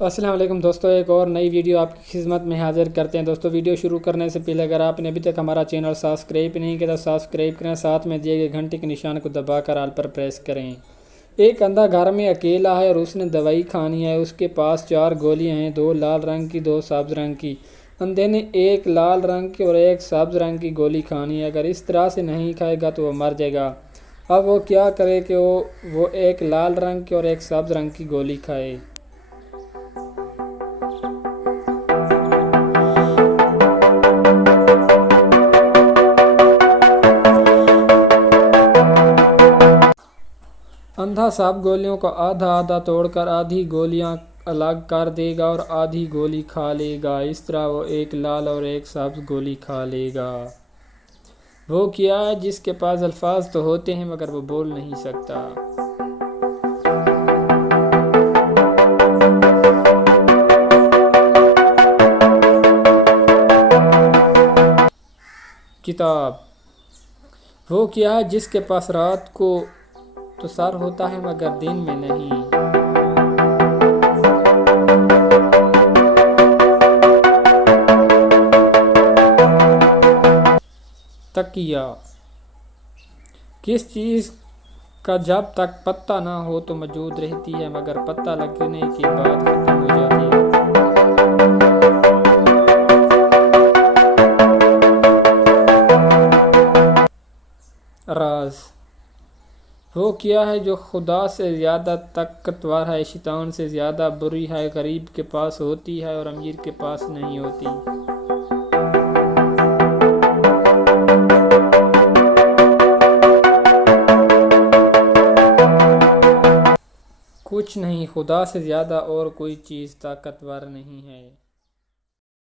السلام علیکم دوستو، ایک اور نئی ویڈیو آپ کی خدمت میں حاضر کرتے ہیں۔ دوستو ویڈیو شروع کرنے سے پہلے اگر آپ نے ابھی تک ہمارا چینل سبسکرائب نہیں کیا تو سبسکرائب کریں، ساتھ میں دیے گئے گھنٹے کے نشان کو دبا کر آل پر پریس کریں۔ ایک اندھا گھر میں اکیلا ہے اور اس نے دوائی کھانی ہے۔ اس کے پاس 4 گولیاں ہیں، 2 لال رنگ کی 2 سبز رنگ کی۔ اندھے نے ایک لال رنگ کی اور ایک سبز رنگ کی گولی کھانی ہے۔ اگر اس طرح سے نہیں کھائے گا تو وہ مر جائے گا۔ اب وہ کیا کرے کہ وہ ایک لال رنگ کی اور ایک سبز رنگ کی گولی کھائے؟ اندھا سب گولیوں کو آدھا آدھا توڑ کر آدھی گولیاں الگ کر دے گا اور آدھی گولی کھا لے گا۔ اس طرح وہ ایک لال اور ایک سبز گولی کھا لے گا۔ وہ کیا ہے جس کے پاس الفاظ تو ہوتے ہیں مگر وہ بول نہیں سکتا؟ کتاب۔ وہ کیا ہے جس کے پاس رات کو تو سر ہوتا ہے مگر دن میں نہیں؟ تکیہ۔ کس چیز کا جب تک پتہ نہ ہو تو موجود رہتی ہے مگر پتہ لگنے کے بعد ختم ہو جاتی ہے؟ راز۔ وہ کیا ہے جو خدا سے زیادہ طاقتور ہے، شیطان سے زیادہ بری ہے، غریب کے پاس ہوتی ہے اور امیر کے پاس نہیں ہوتی؟ کچھ نہیں، خدا سے زیادہ اور کوئی چیز طاقتور نہیں ہے۔